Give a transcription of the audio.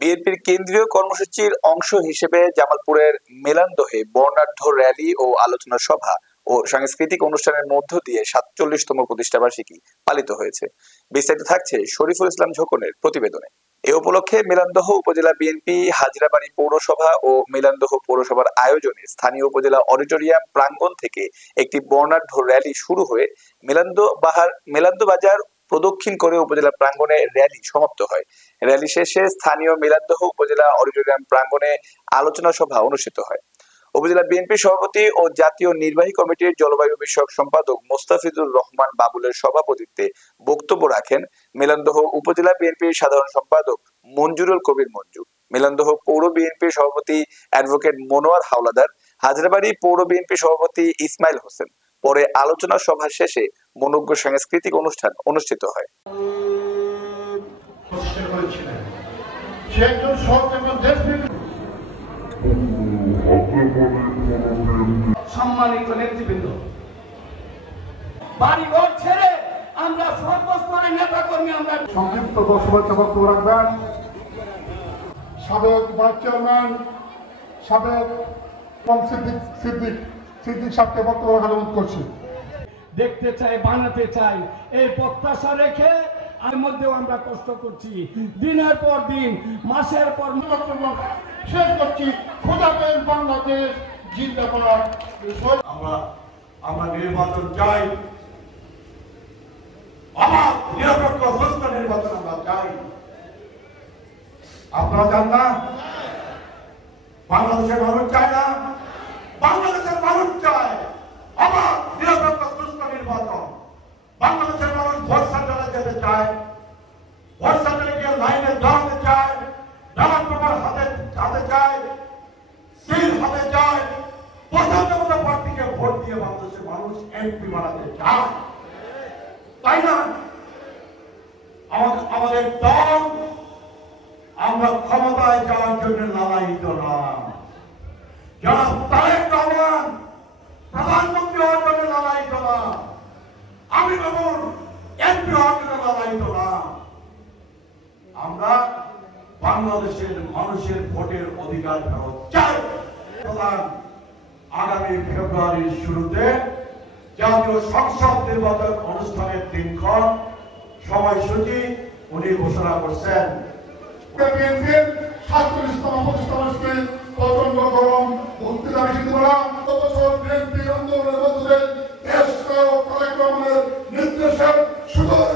বিএনপির কেন্দ্রীয় কর্মসূচির অংশ হিসেবে জামালপুরের মেলান্দহে বর্ণাঢ্য র্যালি ও আলোচনা সভা ও সাংস্কৃতিক অনুষ্ঠানের মধ্য দিয়ে ৪৭তম প্রতিষ্ঠাবার্ষিকী পালিত হয়েছে। বিস্তারিত থাকছে শরীফুল ইসলাম ঝোকনের প্রতিবেদনে। এ উপলক্ষে মেলান্দহ উপজেলা বিএনপি, হাজরাবাড়ী পৌরসভা ও মেলান্দহ পৌরসভার আয়োজনে স্থানীয় উপজেলা অডিটোরিয়াম প্রাঙ্গণ থেকে একটি বর্ণাঢ্য র্যালি শুরু হয়ে মেলান্দ বাজার প্রদক্ষিণ করে উপজেলা প্রাঙ্গণে র্যালি সমাপ্ত হয়। র্যালি শেষে স্থানীয় মেলান্দহ উপজেলা অডিটোরিয়াম প্রাঙ্গণে আলোচনা সভা অনুষ্ঠিত হয়। উপজেলা বিএনপি সভাপতি ও জাতীয় নির্বাহী কমিটির জলবায়ু বিষয়ক সম্পাদক মোস্তাফিজুর রহমান বাবুলের সভাপতিত্বে বক্তব্য রাখেন মেলান্দহ উপজেলা বিএনপির সাধারণ সম্পাদক মঞ্জুরুল কবির মঞ্জু, মেলান্দহ পৌর বিএনপির সভাপতি অ্যাডভোকেট মনোয়ার হাওলাদার, হাজরাবাড়ী পৌর বিএনপি সভাপতি ইসমাইল হোসেন। পরে আলোচনা সভা শেষে মনোজ্ঞ সাংস্কৃতিক অনুষ্ঠান অনুষ্ঠিত হয়। সম্মানিত নেতৃবৃন্দ, বাড়িঘর ছেড়ে আমরা সর্বস্তরের নেতা কর্মী আমরা সংক্ষিপ্ত বক্তব্য রাখবেন সাবেক ভাইস চেয়ারম্যান সাবেক সিদ্দিক সাহেবকে বক্তব্য রাখার অনুরোধ করছি। দেখতে চাই, বানাতে চাই, এই প্রত্যাশা রেখে এর মধ্যেও আমরা কষ্ট করছি, দিনের পর দিন, মাসের পর শেষ করছি। খোদাবের বাংলাদেশ জিন্দাবাদ। আমরা নির্বাচন চাই, আমার নিরপেক্ষ সুস্থ নির্বাচন আমরা চাই। আপনারা চান না? বাংলাদেশের মানুষ চায় না? বাংলাদেশের মানুষ চায় আমার নিরপেক্ষ সুস্থ নির্বাচন। বাংলাদেশের মানুষ ভরসা চালা যেতে চায়, ভরসা চলে গিয়ে লাইনে দাঁড়াতে চায়, ডালার প্রমাণ হাতে চায়, সিল হাতে চায়, পছন্দ মতো প্রার্থীকে ভোট দিয়ে বাংলাদেশের মানুষ এমপি বানাতে চায়, তাই না? আমাদের দল আমরা ক্ষমতায় যাওয়ার জন্য লালায়িত না, যারা তারেক রহমান প্রধানমন্ত্রী হওয়ার জন্য লালায়িত না, আমি বাবুর এমপি হওয়ার জন্য লালায়িত না। আমরা বাংলাদেশের মানুষের ভোটের অধিকার ফেরত চাই। আগামী ফেব্রুয়ারির শুরুতে জাতীয় সংসদ নির্বাচন অনুষ্ঠানের দিনক্ষণ সময়সূচি উনি ঘোষণা করছেন। বিএনপির ৪৭তম প্রতিষ্ঠাবার্ষিকী প্রচন্ড গরম বক্তৃতা বিশেষ করা বছর বিএনপির আন্দোলনের মধ্যে দেশ কার্যক্রমের নির্দেশে সুদূর